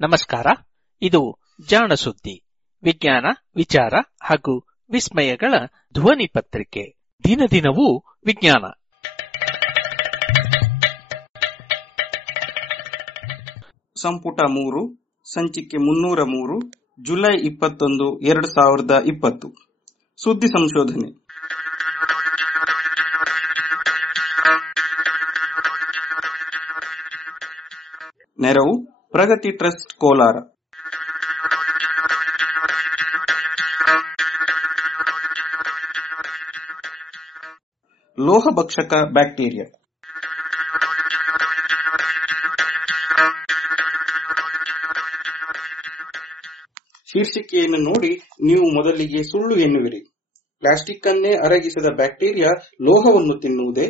ನಮಸ್ಕಾರ. ಇದು ಜಾಣ ಸುದ್ದಿ, ವಿಜ್ಞಾನ, ವಿಚಾರ ಹಾಗೂ ವಿಸ್ಮಯಗಳ ಧ್ವನಿ ಪತ್ರಿಕೆ. ದಿನದಿನವೂ ವಿಜ್ಞಾನ. ಸಂಪುಟ 3, ಸಂಚಿಕೆ 303, ಜುಲೈ 21, 2020. ಸುದ್ದಿ ಸಂಶೋಧನೆ. ನೆರವು ಪ್ರಗತಿ ಟ್ರಸ್ಟ್ ಕೋಲಾರ. ಲೋಹಭಕ್ಷಕ ಬ್ಯಾಕ್ಟೀರಿಯಾ. ಶೀರ್ಷಿಕೆಯನ್ನು ನೋಡಿ ನೀವು ಮೊದಲಿಗೆ ಸುಳ್ಳು ಎನ್ನುವಿರಿ. ಪ್ಲಾಸ್ಟಿಕ್ ಅನ್ನೇ ಅರಗಿಸದ ಬ್ಯಾಕ್ಟೀರಿಯಾ ಲೋಹವನ್ನು ತಿನ್ನುವುದೇ?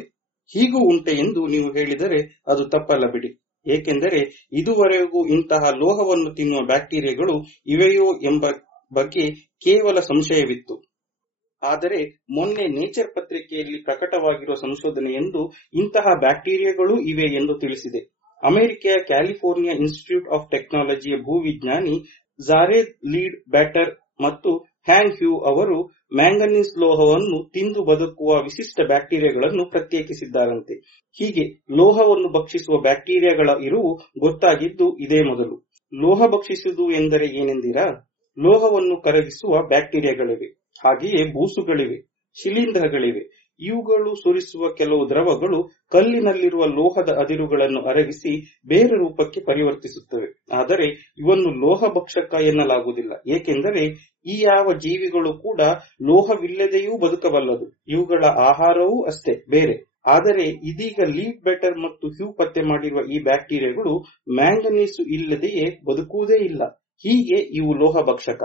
ಹೀಗೂ ಉಂಟೆ ಎಂದು ನೀವು ಹೇಳಿದರೆ ಅದು ತಪ್ಪಲ್ಲ ಬಿಡಿ. ಏಕೆಂದರೆ ಇದುವರೆಗೂ ಇಂತಹ ಲೋಹವನ್ನು ತಿನ್ನುವ ಬ್ಯಾಕ್ಟೀರಿಯಾಗಳು ಇವೆಯೋ ಎಂಬ ಬಗ್ಗೆ ಕೇವಲ ಸಂಶಯವಿತ್ತು. ಆದರೆ ಮೊನ್ನೆ ನೇಚರ್ ಪತ್ರಿಕೆಯಲ್ಲಿ ಪ್ರಕಟವಾಗಿರುವ ಸಂಶೋಧನೆಯೊಂದು ಇಂತಹ ಬ್ಯಾಕ್ಟೀರಿಯಾಗಳು ಇವೆ ಎಂದು ತಿಳಿಸಿದೆ. ಅಮೆರಿಕೆಯ ಕ್ಯಾಲಿಫೋರ್ನಿಯಾ ಇನ್ಸ್ಟಿಟ್ಯೂಟ್ ಆಫ್ ಟೆಕ್ನಾಲಜಿಯ ಭೂವಿಜ್ಞಾನಿ ಜಾರೆದ್ ಲೀಡ್ ಬ್ಯಾಟರ್ ಮತ್ತು ಹ್ಯಾಂಗ್ ಹ್ಯೂ ಅವರು ಮ್ಯಾಂಗನೀಸ್ ಲೋಹವನ್ನು ತಿಂದು ಬದುಕುವ ವಿಶಿಷ್ಟ ಬ್ಯಾಕ್ಟೀರಿಯಾಗಳನ್ನು ಪ್ರತ್ಯೇಕಿಸಿದ್ದಾರಂತೆ. ಹೀಗೆ ಲೋಹವನ್ನು ಭಕ್ಷಿಸುವ ಬ್ಯಾಕ್ಟೀರಿಯಾಗಳ ಇರುವು ಗೊತ್ತಾಗಿದ್ದು ಇದೇ ಮೊದಲು. ಲೋಹ ಭಕ್ಷಿಸುವುದು ಎಂದರೆ ಏನೆಂದಿರಾ? ಲೋಹವನ್ನು ಕರಗಿಸುವ ಬ್ಯಾಕ್ಟೀರಿಯಾಗಳಿವೆ, ಹಾಗೆಯೇ ಬೂಸುಗಳಿವೆ, ಶಿಲೀಂಧ್ರಗಳಿವೆ. ಇವುಗಳು ಸುರಿಸುವ ಕೆಲವು ದ್ರವಗಳು ಕಲ್ಲಿನಲ್ಲಿರುವ ಲೋಹದ ಅದಿರುಗಳನ್ನು ಅರಗಿಸಿ ಬೇರೆ ರೂಪಕ್ಕೆ ಪರಿವರ್ತಿಸುತ್ತವೆ. ಆದರೆ ಇವನ್ನು ಲೋಹ ಭಕ್ಷಕ ಎನ್ನಲಾಗುವುದಿಲ್ಲ, ಏಕೆಂದರೆ ಈ ಯಾವ ಜೀವಿಗಳು ಕೂಡ ಲೋಹವಿಲ್ಲದೆಯೂ ಬದುಕಬಲ್ಲದು. ಇವುಗಳ ಆಹಾರವೂ ಅಷ್ಟೇ ಬೇರೆ. ಆದರೆ ಇದೀಗ ಲೀಡ್ ಬೆಟರ್ ಮತ್ತು ಹ್ಯೂ ಪತ್ತೆ ಮಾಡಿರುವ ಈ ಬ್ಯಾಕ್ಟೀರಿಯಾಗಳು ಮ್ಯಾಂಗನೀಸು ಇಲ್ಲದೆಯೇ ಬದುಕುವುದೇ ಇಲ್ಲ. ಹೀಗೆ ಇವು ಲೋಹ ಭಕ್ಷಕ.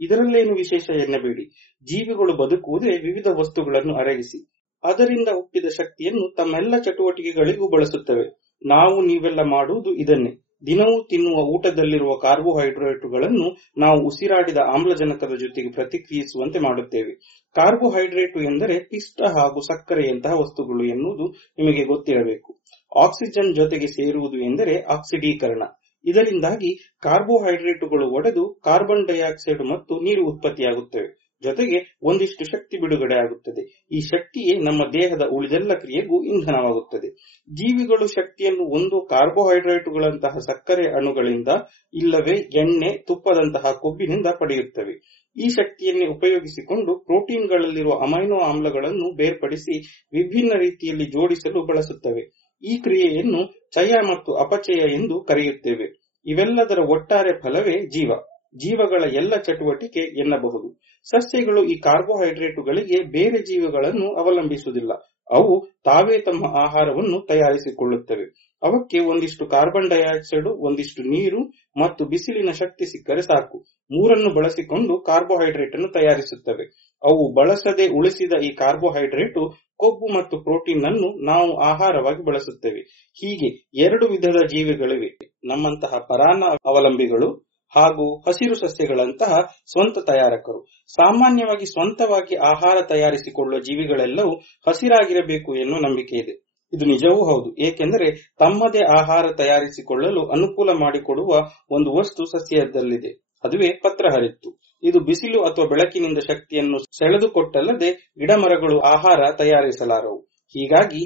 ಇದರಲ್ಲೇನು ವಿಶೇಷ ಎನ್ನಬೇಡಿ. ಜೀವಿಗಳು ಬದುಕುವುದೇ ವಿವಿಧ ವಸ್ತುಗಳನ್ನು ಅರಗಿಸಿ ಅದರಿಂದ ಹುಟ್ಟಿದ ಶಕ್ತಿಯನ್ನು ತಮ್ಮೆಲ್ಲ ಚಟುವಟಿಕೆಗಳಿಗೂ ಬಳಸುತ್ತವೆ. ನಾವು ನೀವೆಲ್ಲ ಮಾಡುವುದು ಇದನ್ನೇ. ದಿನವೂ ತಿನ್ನುವ ಊಟದಲ್ಲಿರುವ ಕಾರ್ಬೋಹೈಡ್ರೇಟುಗಳನ್ನು ನಾವು ಉಸಿರಾಡಿದ ಆಮ್ಲಜನಕದ ಜೊತೆಗೆ ಪ್ರತಿಕ್ರಿಯಿಸುವಂತೆ ಮಾಡುತ್ತೇವೆ. ಕಾರ್ಬೋಹೈಡ್ರೇಟು ಎಂದರೆ ಪಿಷ್ಟ ಹಾಗೂ ಸಕ್ಕರೆಯಂತಹ ವಸ್ತುಗಳು ಎನ್ನುವುದು ನಿಮಗೆ ಗೊತ್ತಿರಬೇಕು. ಆಕ್ಸಿಜನ್ ಜೊತೆಗೆ ಸೇರುವುದು ಎಂದರೆ ಆಕ್ಸಿಡೀಕರಣ. ಇದರಿಂದಾಗಿ ಕಾರ್ಬೋಹೈಡ್ರೇಟುಗಳು ಒಡೆದು ಕಾರ್ಬನ್ ಡೈಆಕ್ಸೈಡ್ ಮತ್ತು ನೀರು ಉತ್ಪತ್ತಿಯಾಗುತ್ತವೆ. ಜೊತೆಗೆ ಒಂದಿಷ್ಟು ಶಕ್ತಿ ಬಿಡುಗಡೆ ಆಗುತ್ತದೆ. ಈ ಶಕ್ತಿಯೇ ನಮ್ಮ ದೇಹದ ಉಳಿದೆಲ್ಲ ಕ್ರಿಯೆಗೂ ಇಂಧನವಾಗುತ್ತದೆ. ಜೀವಿಗಳು ಶಕ್ತಿಯನ್ನು ಒಂದು ಕಾರ್ಬೋಹೈಡ್ರೇಟುಗಳಂತಹ ಸಕ್ಕರೆ ಅಣುಗಳಿಂದ, ಇಲ್ಲವೇ ಎಣ್ಣೆ, ತುಪ್ಪದಂತಹ ಕೊಬ್ಬಿನಿಂದ ಪಡೆಯುತ್ತವೆ. ಈ ಶಕ್ತಿಯನ್ನೇ ಉಪಯೋಗಿಸಿಕೊಂಡು ಪ್ರೋಟೀನ್ಗಳಲ್ಲಿರುವ ಅಮೈನೋ ಆಮ್ಲಗಳನ್ನು ಬೇರ್ಪಡಿಸಿ ವಿಭಿನ್ನ ರೀತಿಯಲ್ಲಿ ಜೋಡಿಸಲು ಬಳಸುತ್ತವೆ. ಈ ಕ್ರಿಯೆಯನ್ನು ಚಯ ಮತ್ತು ಅಪಚಯ ಎಂದು ಕರೆಯುತ್ತೇವೆ. ಇವೆಲ್ಲದರ ಒಟ್ಟಾರೆ ಫಲವೇ ಜೀವ, ಜೀವಗಳ ಎಲ್ಲ ಚಟುವಟಿಕೆ ಎನ್ನಬಹುದು. ಸಸ್ಯಗಳು ಈ ಕಾರ್ಬೋಹೈಡ್ರೇಟುಗಳಿಗೆ ಬೇರೆ ಜೀವಿಗಳನ್ನು ಅವಲಂಬಿಸುವುದಿಲ್ಲ. ಅವು ತಾವೇ ತಮ್ಮ ಆಹಾರವನ್ನು ತಯಾರಿಸಿಕೊಳ್ಳುತ್ತವೆ. ಅವಕ್ಕೆ ಒಂದಿಷ್ಟು ಕಾರ್ಬನ್ ಡೈಆಕ್ಸೈಡ್, ಒಂದಿಷ್ಟು ನೀರು ಮತ್ತು ಬಿಸಿಲಿನ ಶಕ್ತಿ ಸಿಕ್ಕರೆ ಸಾಕು. ಮೂರನ್ನು ಬಳಸಿಕೊಂಡು ಕಾರ್ಬೋಹೈಡ್ರೇಟ್ ಅನ್ನು ತಯಾರಿಸುತ್ತವೆ. ಅವು ಬಳಸದೆ ಉಳಿಸಿದ ಈ ಕಾರ್ಬೋಹೈಡ್ರೇಟು ಕೊಬ್ಬು ಮತ್ತು ಪ್ರೋಟೀನ್ ಅನ್ನು ನಾವು ಆಹಾರವಾಗಿ ಬಳಸುತ್ತೇವೆ. ಹೀಗೆ ಎರಡು ವಿಧದ ಜೀವಿಗಳಿವೆ. ನಮ್ಮಂತಹ ಪರಾನ್ನ ಅವಲಂಬಿಗಳು ಹಾಗೂ ಹಸಿರು ಸಸ್ಯಗಳಂತಹ ಸ್ವಂತ ತಯಾರಕರು. ಸಾಮಾನ್ಯವಾಗಿ ಸ್ವಂತವಾಗಿ ಆಹಾರ ತಯಾರಿಸಿಕೊಳ್ಳುವ ಜೀವಿಗಳೆಲ್ಲವೂ ಹಸಿರಾಗಿರಬೇಕು ಎನ್ನುವ ನಂಬಿಕೆ ಇದೆ. ಇದು ನಿಜವೂ ಹೌದು. ಏಕೆಂದರೆ ತಮ್ಮದೇ ಆಹಾರ ತಯಾರಿಸಿಕೊಳ್ಳಲು ಅನುಕೂಲ ಮಾಡಿಕೊಡುವ ಒಂದು ವಸ್ತು ಸಸ್ಯದಲ್ಲಿದೆ. ಅದುವೇ ಪತ್ರಹರಿತ್ತು. ಇದು ಬಿಸಿಲು ಅಥವಾ ಬೆಳಕಿನಿಂದ ಶಕ್ತಿಯನ್ನು ಸೆಳೆದುಕೊಟ್ಟಲ್ಲದೆ ಗಿಡಮರಗಳು ಆಹಾರ ತಯಾರಿಸಲಾರವು. ಹೀಗಾಗಿ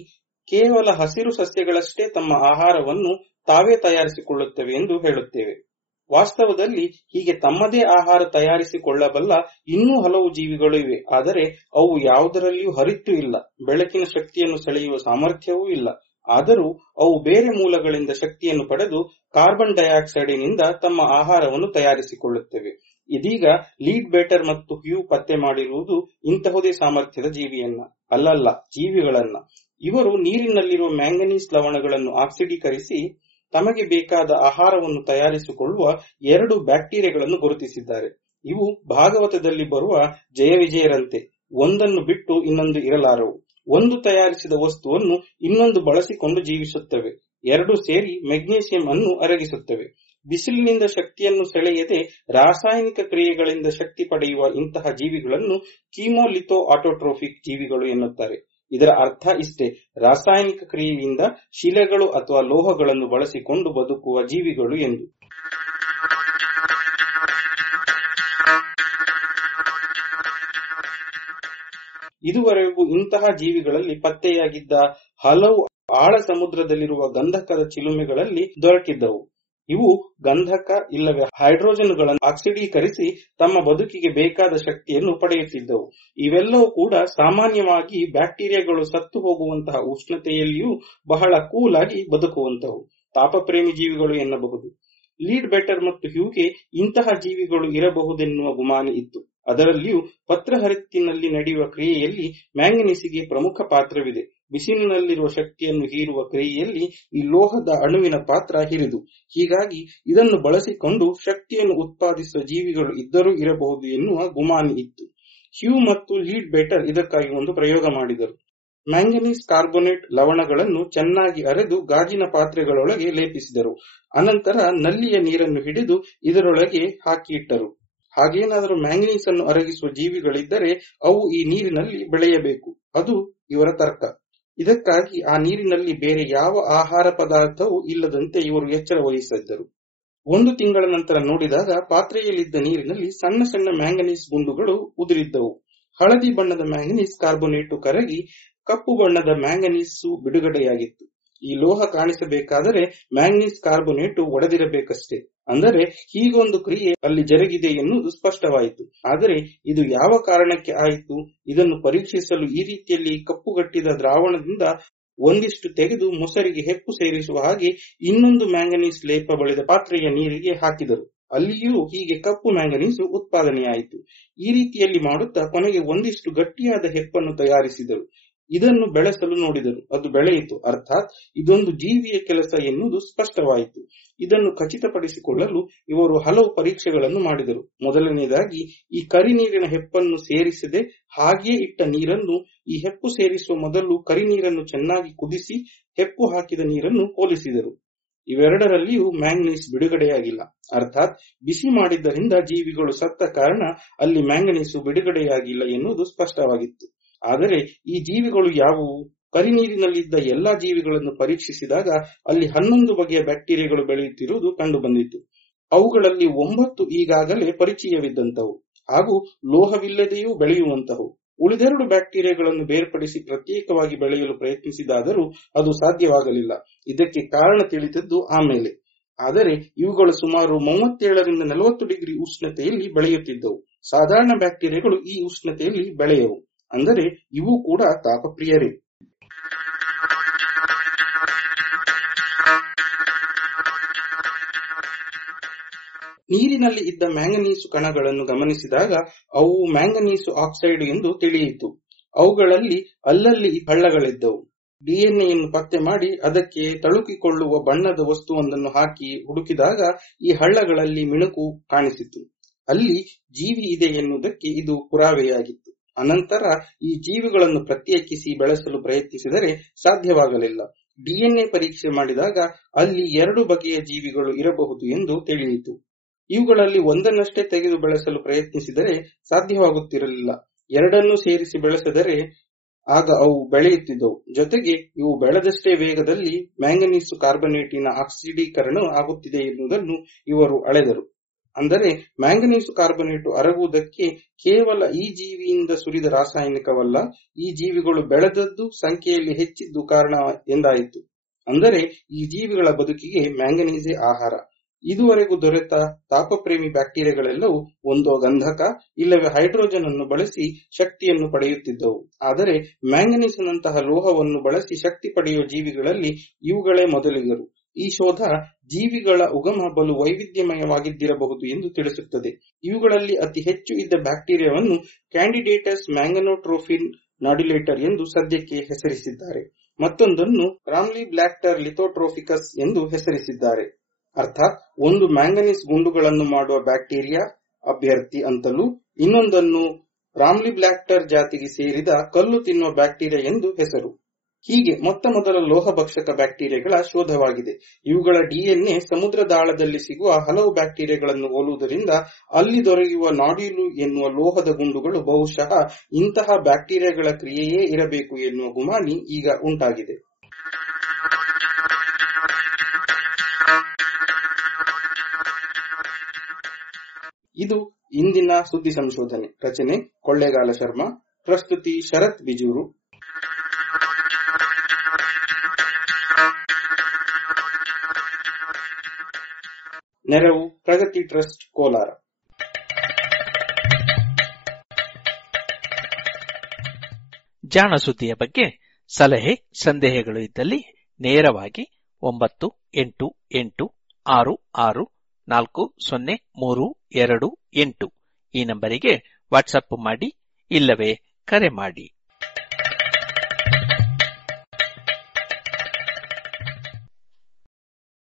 ಕೇವಲ ಹಸಿರು ಸಸ್ಯಗಳಷ್ಟೇ ತಮ್ಮ ಆಹಾರವನ್ನು ತಾವೇ ತಯಾರಿಸಿಕೊಳ್ಳುತ್ತವೆ ಎಂದು ಹೇಳುತ್ತೇವೆ. ವಾಸ್ತವದಲ್ಲಿ ಹೀಗೆ ತಮ್ಮದೇ ಆಹಾರ ತಯಾರಿಸಿಕೊಳ್ಳಬಲ್ಲ ಇನ್ನೂ ಹಲವು ಜೀವಿಗಳು ಇವೆ. ಆದರೆ ಅವು ಯಾವುದರಲ್ಲಿಯೂ ಹರಿತ್ತು ಇಲ್ಲ, ಬೆಳಕಿನ ಶಕ್ತಿಯನ್ನು ಸೆಳೆಯುವ ಸಾಮರ್ಥ್ಯವೂ ಇಲ್ಲ. ಆದರೂ ಅವು ಬೇರೆ ಮೂಲಗಳಿಂದ ಶಕ್ತಿಯನ್ನು ಪಡೆದು ಕಾರ್ಬನ್ ಡೈಆಕ್ಸೈಡಿನಿಂದ ತಮ್ಮ ಆಹಾರವನ್ನು ತಯಾರಿಸಿಕೊಳ್ಳುತ್ತವೆ. ಇದೀಗ ಲೀಡ್ ಬೇಟರ್ ಮತ್ತು ಹ್ಯೂ ಪತ್ತೆ ಮಾಡಿರುವುದು ಇಂತಹುದೇ ಸಾಮರ್ಥ್ಯದ ಜೀವಿಯನ್ನ, ಅಲ್ಲಲ್ಲ ಜೀವಿಗಳನ್ನ. ಇವರು ನೀರಿನಲ್ಲಿರುವ ಮ್ಯಾಂಗನೀಸ್ ಲವಣಗಳನ್ನು ಆಕ್ಸಿಡೀಕರಿಸಿ ತಮಗೆ ಬೇಕಾದ ಆಹಾರವನ್ನು ತಯಾರಿಸಿಕೊಳ್ಳುವ ಎರಡು ಬ್ಯಾಕ್ಟೀರಿಯಾಗಳನ್ನು ಗುರುತಿಸಿದ್ದಾರೆ. ಇವು ಭಾಗವತದಲ್ಲಿ ಬರುವ ಜಯ ವಿಜಯರಂತೆ ಒಂದನ್ನು ಬಿಟ್ಟು ಇನ್ನೊಂದು ಇರಲಾರವು. ಒಂದು ತಯಾರಿಸಿದ ವಸ್ತುವನ್ನು ಇನ್ನೊಂದು ಬಳಸಿಕೊಂಡು ಜೀವಿಸುತ್ತವೆ. ಎರಡು ಸೇರಿ ಮೆಗ್ನೀಸಿಯಂ ಅನ್ನು ಅರಗಿಸುತ್ತವೆ. ಬಿಸಿಲಿನಿಂದ ಶಕ್ತಿಯನ್ನು ಸೆಳೆಯದೆ ರಾಸಾಯನಿಕ ಕ್ರಿಯೆಗಳಿಂದ ಶಕ್ತಿ ಪಡೆಯುವ ಇಂತಹ ಜೀವಿಗಳನ್ನು ಕೀಮೋಲಿಥೋ ಆಟೋಟ್ರೋಫಿಕ್ ಜೀವಿಗಳು ಎನ್ನುತ್ತಾರೆ. ಇದರ ಅರ್ಥ ಇಷ್ಟೇ: ರಾಸಾಯನಿಕ ಕ್ರಿಯೆಯಿಂದ ಶಿಲೆಗಳು ಅಥವಾ ಲೋಹಗಳನ್ನು ಬಳಸಿಕೊಂಡು ಬದುಕುವ ಜೀವಿಗಳು ಎಂದು. ಇದುವರೆಗೂ ಇಂತಹ ಜೀವಿಗಳಲ್ಲಿ ಪತ್ತೆಯಾಗಿದ್ದ ಹಲವು ಆಳ ಸಮುದ್ರದಲ್ಲಿರುವ ಗಂಧಕದ ಚಿಲುಮೆಗಳಲ್ಲಿ ದೊರಕಿದ್ದವು. ಇವು ಗಂಧಕ ಇಲ್ಲವೇ ಹೈಡ್ರೋಜನ್ಗಳನ್ನು ಆಕ್ಸಿಡೀಕರಿಸಿ ತಮ್ಮ ಬದುಕಿಗೆ ಬೇಕಾದ ಶಕ್ತಿಯನ್ನು ಪಡೆಯುತ್ತಿದ್ದವು. ಇವೆಲ್ಲವೂ ಕೂಡ ಸಾಮಾನ್ಯವಾಗಿ ಬ್ಯಾಕ್ಟೀರಿಯಾಗಳು ಸತ್ತು ಹೋಗುವಂತಹ ಉಷ್ಣತೆಯಲ್ಲಿಯೂ ಬಹಳ ಕೂಲ್ ಆಗಿ ಬದುಕುವಂತವು ತಾಪಪ್ರೇಮಿ ಜೀವಿಗಳು ಎನ್ನಬಹುದು. ಲೀಡ್ ಬೆಟರ್ ಮತ್ತು ಹ್ಯೂಗೆ ಇಂತಹ ಜೀವಿಗಳು ಇರಬಹುದೆನ್ನುವ ಗುಮಾನಿ ಇತ್ತು. ಅದರಲ್ಲಿಯೂ ಪತ್ರಹರಿತ್ತಿನಲ್ಲಿ ನಡೆಯುವ ಕ್ರಿಯೆಯಲ್ಲಿ ಮ್ಯಾಂಗನೀಸಿಗೆ ಪ್ರಮುಖ ಪಾತ್ರವಿದೆ. ಬಿಸಿಲಿನಲ್ಲಿರುವ ಶಕ್ತಿಯನ್ನು ಹೀರುವ ಕ್ರಿಯೆಯಲ್ಲಿ ಈ ಲೋಹದ ಅಣುವಿನ ಪಾತ್ರ ಹಿರಿದು. ಹೀಗಾಗಿ ಇದನ್ನು ಬಳಸಿಕೊಂಡು ಶಕ್ತಿಯನ್ನು ಉತ್ಪಾದಿಸುವ ಜೀವಿಗಳು ಇದ್ದರೂ ಇರಬಹುದು ಎನ್ನುವ ಗುಮಾನಿ ಇತ್ತು. ಹ್ಯೂ ಮತ್ತು ಲೀಡ್ ಬೆಟರ್ ಇದಕ್ಕಾಗಿ ಒಂದು ಪ್ರಯೋಗ ಮಾಡಿದರು. ಮ್ಯಾಂಗನೀಸ್ ಕಾರ್ಬೋನೇಟ್ ಲವಣಗಳನ್ನು ಚೆನ್ನಾಗಿ ಅರೆದು ಗಾಜಿನ ಪಾತ್ರೆಗಳೊಳಗೆ ಲೇಪಿಸಿದರು. ಅನಂತರ ನಲ್ಲಿಯ ನೀರನ್ನು ಹಿಡಿದು ಇದರೊಳಗೆ ಹಾಕಿ ಇಟ್ಟರು. ಹಾಗೇನಾದರೂ ಮ್ಯಾಂಗನೀಸ್ ಅನ್ನು ಅರಗಿಸುವ ಜೀವಿಗಳಿದ್ದರೆ ಅವು ಈ ನೀರಿನಲ್ಲಿ ಬೆಳೆಯಬೇಕು. ಅದು ಇವರ ತರ್ಕ. ಇದಕ್ಕಾಗಿ ಆ ನೀರಿನಲ್ಲಿ ಬೇರೆ ಯಾವ ಆಹಾರ ಪದಾರ್ಥವೂ ಇಲ್ಲದಂತೆ ಇವರು ಎಚ್ಚರ ವಹಿಸಿದ್ದರು. 1 ತಿಂಗಳ ನಂತರ ನೋಡಿದಾಗ ಪಾತ್ರೆಯಲ್ಲಿದ್ದ ನೀರಿನಲ್ಲಿ ಸಣ್ಣ ಸಣ್ಣ ಮ್ಯಾಂಗನೀಸ್ ಗುಂಡುಗಳು ಉದುರಿದ್ದವು. ಹಳದಿ ಬಣ್ಣದ ಮ್ಯಾಂಗನೀಸ್ ಕಾರ್ಬೋನೇಟು ಕರಗಿ ಕಪ್ಪು ಬಣ್ಣದ ಮ್ಯಾಂಗನೀಸು ಬಿಡುಗಡೆಯಾಗಿತ್ತು. ಈ ಲೋಹ ಕಾಣಿಸಬೇಕಾದರೆ ಮ್ಯಾಂಗನೀಸ್ ಕಾರ್ಬೋನೇಟು ಒಡೆದಿರಬೇಕಷ್ಟೇ. ಅಂದರೆ ಹೀಗೊಂದು ಕ್ರಿಯೆ ಅಲ್ಲಿ ಜರುಗಿದೆ ಎನ್ನುವುದು ಸ್ಪಷ್ಟವಾಯಿತು. ಆದರೆ ಇದು ಯಾವ ಕಾರಣಕ್ಕೆ ಆಯಿತು? ಇದನ್ನು ಪರೀಕ್ಷಿಸಲು ಈ ರೀತಿಯಲ್ಲಿ ಕಪ್ಪುಗಟ್ಟಿದ ದ್ರಾವಣದಿಂದ ಒಂದಿಷ್ಟು ತೆಗೆದು ಮೊಸರಿಗೆ ಹೆಪ್ಪು ಸೇರಿಸುವ ಹಾಗೆ ಇನ್ನೊಂದು ಮ್ಯಾಂಗನೀಸ್ ಲೇಪ ಬಳಿದ ಪಾತ್ರೆಯ ನೀರಿಗೆ ಹಾಕಿದರು. ಅಲ್ಲಿಯೂ ಹೀಗೆ ಕಪ್ಪು ಮ್ಯಾಂಗನೀಸು ಉತ್ಪಾದನೆಯಾಯಿತು. ಈ ರೀತಿಯಲ್ಲಿ ಮಾಡುತ್ತಾ ಕೊನೆಗೆ ಒಂದಿಷ್ಟು ಗಟ್ಟಿಯಾದ ಹೆಪ್ಪನ್ನು ತಯಾರಿಸಿದರು. ಇದನ್ನು ಬೆಳೆಸಲು ನೋಡಿದರು. ಅದು ಬೆಳೆಯಿತು. ಅರ್ಥಾತ್ ಇದೊಂದು ಜೀವಿಯ ಕೆಲಸ ಎನ್ನುವುದು ಸ್ಪಷ್ಟವಾಯಿತು. ಇದನ್ನು ಖಚಿತಪಡಿಸಿಕೊಳ್ಳಲು ಇವರು ಹಲವು ಪರೀಕ್ಷೆಗಳನ್ನು ಮಾಡಿದರು. ಮೊದಲನೆಯದಾಗಿ ಈ ಕರಿನೀರಿನ ಹೆಪ್ಪನ್ನು ಸೇರಿಸದೆ ಹಾಗೆಯೇ ಇಟ್ಟ ನೀರನ್ನು ಈ ಹೆಪ್ಪು ಸೇರಿಸುವ ಮೊದಲು ಕರಿನೀರನ್ನು ಚೆನ್ನಾಗಿ ಕುದಿಸಿ ಹೆಪ್ಪು ಹಾಕಿದ ನೀರನ್ನು ಹೋಲಿಸಿದರು. ಇವೆರಡರಲ್ಲಿಯೂ ಮ್ಯಾಂಗನೀಸ್ ಬಿಡುಗಡೆಯಾಗಿಲ್ಲ. ಅರ್ಥಾತ್ ಬಿಸಿ ಮಾಡಿದ್ದರಿಂದ ಜೀವಿಗಳು ಸತ್ತ ಕಾರಣ ಅಲ್ಲಿ ಮ್ಯಾಂಗನೀಸು ಬಿಡುಗಡೆಯಾಗಿಲ್ಲ ಎನ್ನುವುದು ಸ್ಪಷ್ಟವಾಗಿತ್ತು. ಆದರೆ ಈ ಜೀವಿಗಳು ಯಾವುವು? ಕರಿನೀರಿನಲ್ಲಿದ್ದ ಎಲ್ಲಾ ಜೀವಿಗಳನ್ನು ಪರೀಕ್ಷಿಸಿದಾಗ ಅಲ್ಲಿ 11 ಬಗೆಯ ಬ್ಯಾಕ್ಟೀರಿಯಾಗಳು ಬೆಳೆಯುತ್ತಿರುವುದು ಕಂಡುಬಂದಿತು. ಅವುಗಳಲ್ಲಿ 9 ಈಗಾಗಲೇ ಪರಿಚಯವಿದ್ದಂತವು ಹಾಗೂ ಲೋಹವಿಲ್ಲದೆಯೂ ಬೆಳೆಯುವಂತವು. ಉಳಿದೆರಡು ಬ್ಯಾಕ್ಟೀರಿಯಾಗಳನ್ನು ಬೇರ್ಪಡಿಸಿ ಪ್ರತ್ಯೇಕವಾಗಿ ಬೆಳೆಯಲು ಪ್ರಯತ್ನಿಸಿದಾದರೂ ಅದು ಸಾಧ್ಯವಾಗಲಿಲ್ಲ. ಇದಕ್ಕೆ ಕಾರಣ ತಿಳಿದದ್ದು ಆಮೇಲೆ. ಆದರೆ ಇವುಗಳು ಸುಮಾರು 37ರಿಂದ 40 ಡಿಗ್ರಿ ಉಷ್ಣತೆಯಲ್ಲಿ ಬೆಳೆಯುತ್ತಿದ್ದವು. ಸಾಧಾರಣ ಬ್ಯಾಕ್ಟೀರಿಯಾಗಳು ಈ ಉಷ್ಣತೆಯಲ್ಲಿ ಬೆಳೆಯವು. ಅಂದರೆ ಇವು ಕೂಡ ತಾಪಪ್ರಿಯರೇ. ನೀರಿನಲ್ಲಿ ಇದ್ದ ಮ್ಯಾಂಗನೀಸು ಕಣಗಳನ್ನು ಗಮನಿಸಿದಾಗ ಅವು ಮ್ಯಾಂಗನೀಸು ಆಕ್ಸೈಡ್ ಎಂದು ತಿಳಿಯಿತು. ಅವುಗಳಲ್ಲಿ ಅಲ್ಲಲ್ಲಿ ಹಳ್ಳಗಳಿದ್ದವು. ಡಿಎನ್ಎಯನ್ನು ಪತ್ತೆ ಮಾಡಿ ಅದಕ್ಕೆ ತಳುಕಿಕೊಳ್ಳುವ ಬಣ್ಣದ ವಸ್ತುವೊಂದನ್ನು ಹಾಕಿ ಹುಡುಕಿದಾಗ ಈ ಹಳ್ಳಗಳಲ್ಲಿ ಮಿಣುಕು ಕಾಣಿಸಿತು. ಅಲ್ಲಿ ಜೀವಿ ಇದೆ ಎನ್ನುವುದಕ್ಕೆ ಇದು ಪುರಾವೆಯಾಗಿತ್ತು. ಅನಂತರ ಈ ಜೀವಿಗಳನ್ನು ಪ್ರತ್ಯೇಕಿಸಿ ಬೆಳೆಸಲು ಪ್ರಯತ್ನಿಸಿದರೆ ಸಾಧ್ಯವಾಗಲಿಲ್ಲ. ಡಿಎನ್ಎ ಪರೀಕ್ಷೆ ಮಾಡಿದಾಗ ಅಲ್ಲಿ 2 ಬಗೆಯ ಜೀವಿಗಳು ಇರಬಹುದು ಎಂದು ತಿಳಿಯಿತು. ಇವುಗಳಲ್ಲಿ ಒಂದನ್ನಷ್ಟೇ ತೆಗೆದು ಬೆಳೆಸಲು ಪ್ರಯತ್ನಿಸಿದರೆ ಸಾಧ್ಯವಾಗುತ್ತಿರಲಿಲ್ಲ. ಎರಡನ್ನೂ ಸೇರಿಸಿ ಬೆಳೆಸಿದರೆ ಆಗ ಅವು ಬೆಳೆಯುತ್ತಿದ್ದವು. ಜೊತೆಗೆ ಇವು ಬೆಳೆದಷ್ಟೇ ವೇಗದಲ್ಲಿ ಮ್ಯಾಂಗನೀಸು ಕಾರ್ಬನೇಟಿನ ಆಕ್ಸಿಡೀಕರಣ ಆಗುತ್ತಿದೆ ಎನ್ನುವುದನ್ನು ಇವರು ಅಳೆದರು. ಅಂದರೆ ಮ್ಯಾಂಗನೀಸು ಕಾರ್ಬನೇಟು ಅರಗುವುದಕ್ಕೆ ಕೇವಲ ಈ ಜೀವಿಯಿಂದ ಸುರಿದ ರಾಸಾಯನಿಕವಲ್ಲ, ಈ ಜೀವಿಗಳು ಬೆಳೆದದ್ದು ಸಂಖ್ಯೆಯಲ್ಲಿ ಹೆಚ್ಚಿದ್ದು ಕಾರಣ ಎಂದಾಯಿತು. ಅಂದರೆ ಈ ಜೀವಿಗಳ ಬದುಕಿಗೆ ಮ್ಯಾಂಗನೀಸೇ ಆಹಾರ. ಇದುವರೆಗೂ ದೊರೆತ ತಾಪಪ್ರೇಮಿ ಬ್ಯಾಕ್ಟೀರಿಯಾಗಳೆಲ್ಲವೂ ಒಂದೋ ಗಂಧಕ ಇಲ್ಲವೇ ಹೈಡ್ರೋಜನ್ ಅನ್ನು ಬಳಸಿ ಶಕ್ತಿಯನ್ನು ಪಡೆಯುತ್ತಿದ್ದವು. ಆದರೆ ಮ್ಯಾಂಗನೀಸಿನಂತಹ ಲೋಹವನ್ನು ಬಳಸಿ ಶಕ್ತಿ ಪಡೆಯುವ ಜೀವಿಗಳಲ್ಲಿ ಇವುಗಳೇ ಮೊದಲಿಗರು. ಈ ಶೋಧ ಜೀವಿಗಳ ಉಗಮ ಬಲು ವೈವಿಧ್ಯಮಯವಾಗಿದ್ದಿರಬಹುದು ಎಂದು ತಿಳಿಸುತ್ತದೆ. ಇವುಗಳಲ್ಲಿ ಅತಿ ಹೆಚ್ಚು ಇದ್ದ ಬ್ಯಾಕ್ಟೀರಿಯಾವನ್ನು ಕ್ಯಾಂಡಿಡೇಟಸ್ ಮ್ಯಾಂಗನೋಟ್ರೋಫಿನ್ ನಾಡ್ಯುಲೇಟರ್ ಎಂದು ಸದ್ಯಕ್ಕೆ ಹೆಸರಿಸಿದ್ದಾರೆ. ಮತ್ತೊಂದನ್ನು ರಾಮ್ಲಿಬ್ಲ್ಯಾಕ್ಟರ್ ಲಿಥೋಟ್ರೋಫಿಕಸ್ ಎಂದು ಹೆಸರಿಸಿದ್ದಾರೆ. ಅರ್ಥಾತ್ ಒಂದು ಮ್ಯಾಂಗನೀಸ್ ಗುಂಡುಗಳನ್ನು ಮಾಡುವ ಬ್ಯಾಕ್ಟೀರಿಯಾ ಅಭ್ಯರ್ಥಿ ಅಂತಲೂ ಇನ್ನೊಂದನ್ನು ರಾಮ್ಲಿಬ್ಲ್ಯಾಕ್ಟರ್ ಜಾತಿಗೆ ಸೇರಿದ ಕಲ್ಲು ತಿನ್ನುವ ಬ್ಯಾಕ್ಟೀರಿಯಾ ಎಂದು ಹೆಸರು. ಹೀಗೆ ಮೊತ್ತ ಮೊದಲ ಲೋಹಭಕ್ಷಕ ಬ್ಯಾಕ್ಟೀರಿಯಾಗಳ ಶೋಧವಾಗಿದೆ. ಇವುಗಳ ಡಿಎನ್ಎ ಸಮುದ್ರದಾಳದಲ್ಲಿ ಸಿಗುವ ಹಲವು ಬ್ಯಾಕ್ಟೀರಿಯಾಗಳನ್ನು ಹೋಲುವುದರಿಂದ ಅಲ್ಲಿ ದೊರೆಯುವ ನಾಡ್ಯುಲು ಎನ್ನುವ ಲೋಹದ ಗುಂಡುಗಳು ಬಹುಶಃ ಇಂತಹ ಬ್ಯಾಕ್ಟೀರಿಯಾಗಳ ಕ್ರಿಯೆಯೇ ಇರಬೇಕು ಎನ್ನುವ ಗುಮಾನಿ ಈಗ ಉಂಟಾಗಿದೆ. ಇದು ಇಂದಿನ ಸುದ್ದಿ ಸಂಶೋಧನೆ. ರಚನೆ ಕೊಳ್ಳೇಗಾಲ ಶರ್ಮಾ. ಪ್ರಸ್ತುತಿ ಶರತ್ ಬಿಜೂರು. ನೆರವು ಪ್ರಗತಿ ಟ್ರಸ್ಟ್ ಕೋಲಾರ. ಜಾಣ ಸುದ್ದಿಯ ಬಗ್ಗೆ ಸಲಹೆ ಸಂದೇಹಗಳು ಇದ್ದಲ್ಲಿ ನೇರವಾಗಿ 9886640328 ಈ ನಂಬರಿಗೆ ವಾಟ್ಸಪ್ ಮಾಡಿ ಇಲ್ಲವೇ ಕರೆ ಮಾಡಿ.